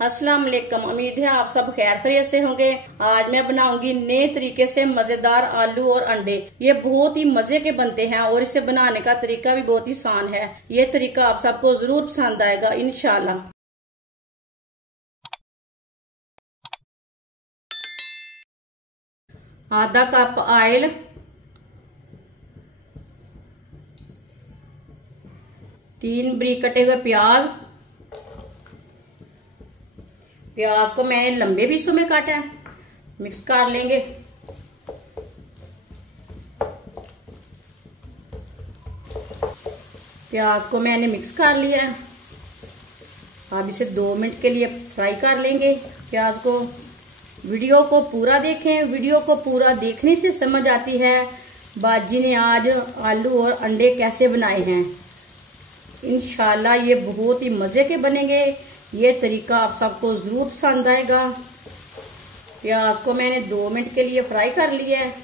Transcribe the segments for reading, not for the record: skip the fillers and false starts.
अस्सलाम वालेकुम। उम्मीद है आप सब खैर खैरियत से होंगे। आज मैं बनाऊंगी नए तरीके से मजेदार आलू और अंडे। ये बहुत ही मजे के बनते हैं और इसे बनाने का तरीका भी बहुत ही आसान है। ये तरीका आप सबको जरूर पसंद आएगा इंशाल्लाह। आधा कप ऑयल, तीन बारीक कटे हुए प्याज। प्याज को मैंने लंबे पीसों में काटा है। मिक्स कर लेंगे। प्याज को मैंने मिक्स कर लिया है। अब इसे 2 मिनट के लिए फ्राई कर लेंगे प्याज को। वीडियो को पूरा देखें। वीडियो को पूरा देखने से समझ आती है बाजी ने आज आलू और अंडे कैसे बनाए हैं। इंशाल्लाह ये बहुत ही मजे के बनेंगे। ये तरीका आप सबको जरूर पसंद आएगा। प्याज को मैंने 2 मिनट के लिए फ्राई कर लिया है।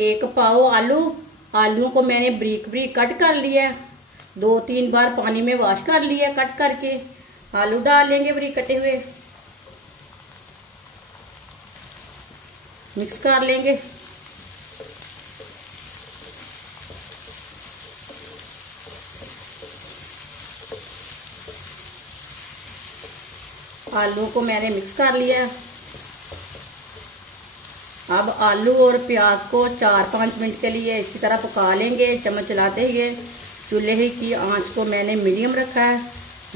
एक पाव आलू को मैंने बारीक बारीक कट कर लिया है। 2-3 बार पानी में वॉश कर लिया कट करके। आलू डाल लेंगे बारीक कटे हुए। मिक्स कर लेंगे। आलू को मैंने मिक्स कर लिया। अब आलू और प्याज को 4-5 मिनट के लिए इसी तरह पका लेंगे चम्मच चलाते हुए। चूल्हे की आंच को मैंने मीडियम रखा है,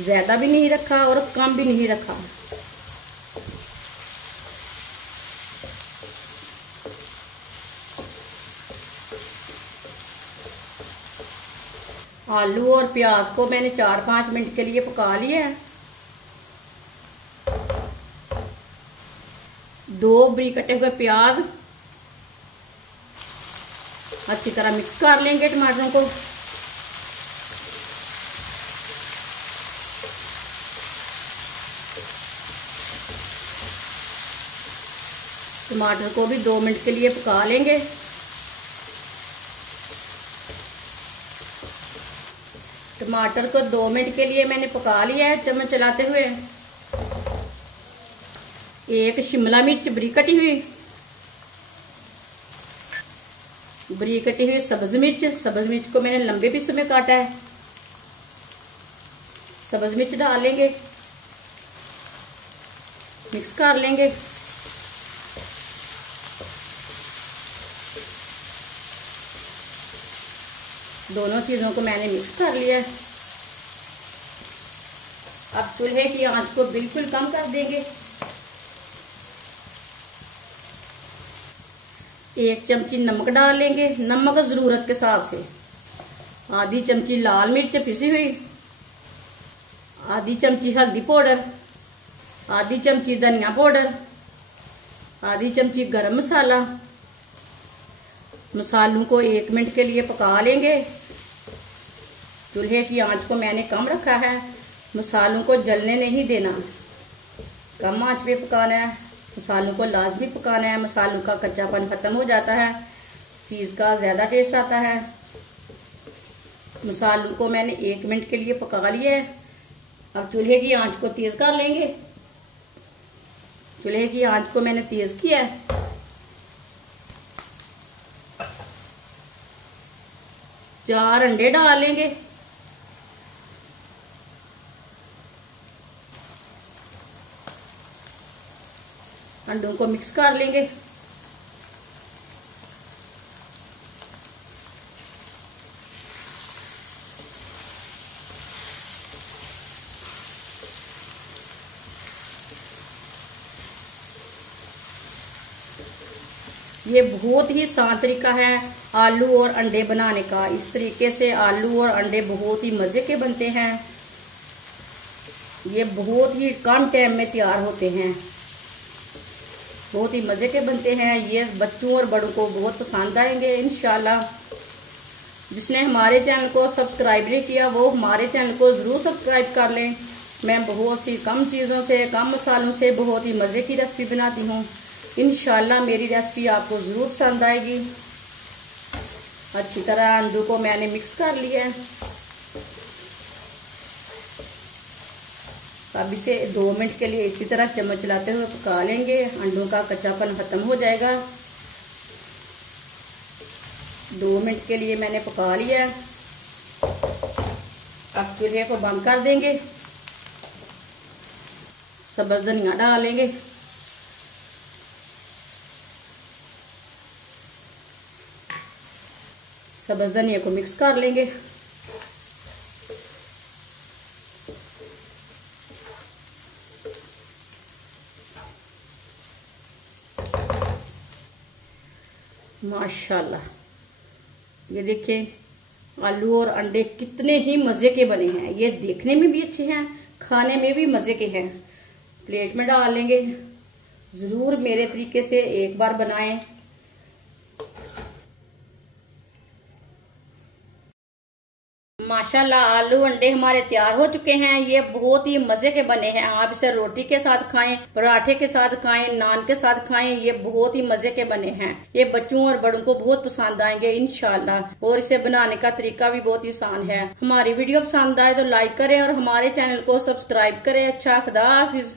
ज़्यादा भी नहीं रखा और कम भी नहीं रखा। आलू और प्याज को मैंने 4-5 मिनट के लिए पका लिया है। 2 बारीक कटे हुए प्याज अच्छी तरह मिक्स कर लेंगे। टमाटरों को भी 2 मिनट के लिए पका लेंगे। टमाटर को 2 मिनट के लिए मैंने पका लिया है चम्मच चलाते हुए। एक शिमला मिर्च बारीक कटी हुई, सब्ज मिर्च को मैंने लंबे पीसों में काटा है। सब्ज मिर्च डाल लेंगे। मिक्स कर लेंगे। दोनों चीजों को मैंने मिक्स कर लिया है। अब चूल्हे की आंच को बिल्कुल कम कर देंगे। 1 चमची नमक डाल लेंगे, नमक जरूरत के हिसाब से। आधी चमची लाल मिर्च पिसी हुई, आधी चमची हल्दी पाउडर, आधी चमची धनिया पाउडर, आधी चमची गरम मसाला। मसालों को 1 मिनट के लिए पका लेंगे। चूल्हे की आंच को मैंने कम रखा है। मसालों को जलने नहीं देना, कम आंच पे पकाना है। मसालों को लाजमी पकाना है। मसालों का कच्चापन खत्म हो जाता है, चीज़ का ज़्यादा टेस्ट आता है। मसालों को मैंने 1 मिनट के लिए पका लिया है। अब चूल्हे की आंच को तेज़ कर लेंगे। चूल्हे की आंच को मैंने तेज़ किया है। चार अंडे डाल लेंगे। अंडों को मिक्स कर लेंगे। ये बहुत ही आसान तरीका है आलू और अंडे बनाने का। इस तरीके से आलू और अंडे बहुत ही मजे के बनते हैं। ये बहुत ही कम टाइम में तैयार होते हैं, बहुत ही मजे के बनते हैं। ये बच्चों और बड़ों को बहुत पसंद आएंगे इंशाल्लाह। जिसने हमारे चैनल को सब्सक्राइब नहीं किया वो हमारे चैनल को जरूर सब्सक्राइब कर लें। मैं बहुत सी कम चीज़ों से, कम मसालों से बहुत ही मज़े की रेसिपी बनाती हूँ। इंशाल्लाह मेरी रेसिपी आपको ज़रूर पसंद आएगी। अच्छी तरह अंडों को मैंने मिक्स कर लिया है। अब इसे 2 मिनट के लिए इसी तरह चम्मच चलाते हुए पका लेंगे। अंडों का कच्चापन खत्म हो जाएगा। 2 मिनट के लिए मैंने पका लिया। अब चूल्हे को बंद कर देंगे। सब्ज़ धनिया डालेंगे। सब्ज़ धनिया को मिक्स कर लेंगे। माशाल्लाह, ये देखें आलू और अंडे कितने ही मज़े के बने हैं। ये देखने में भी अच्छे हैं, खाने में भी मज़े के हैं। प्लेट में डाल लेंगे। ज़रूर मेरे तरीके से एक बार बनाएं। माशाल्लाह, आलू अंडे हमारे तैयार हो चुके हैं। ये बहुत ही मजे के बने हैं। आप इसे रोटी के साथ खाएं, पराठे के साथ खाएं, नान के साथ खाएं। ये बहुत ही मजे के बने हैं। ये बच्चों और बड़ों को बहुत पसंद आएंगे इंशाल्लाह। और इसे बनाने का तरीका भी बहुत ही आसान है। हमारी वीडियो पसंद आए तो लाइक करें और हमारे चैनल को सब्सक्राइब करें। अच्छा, खुदा हाफिज।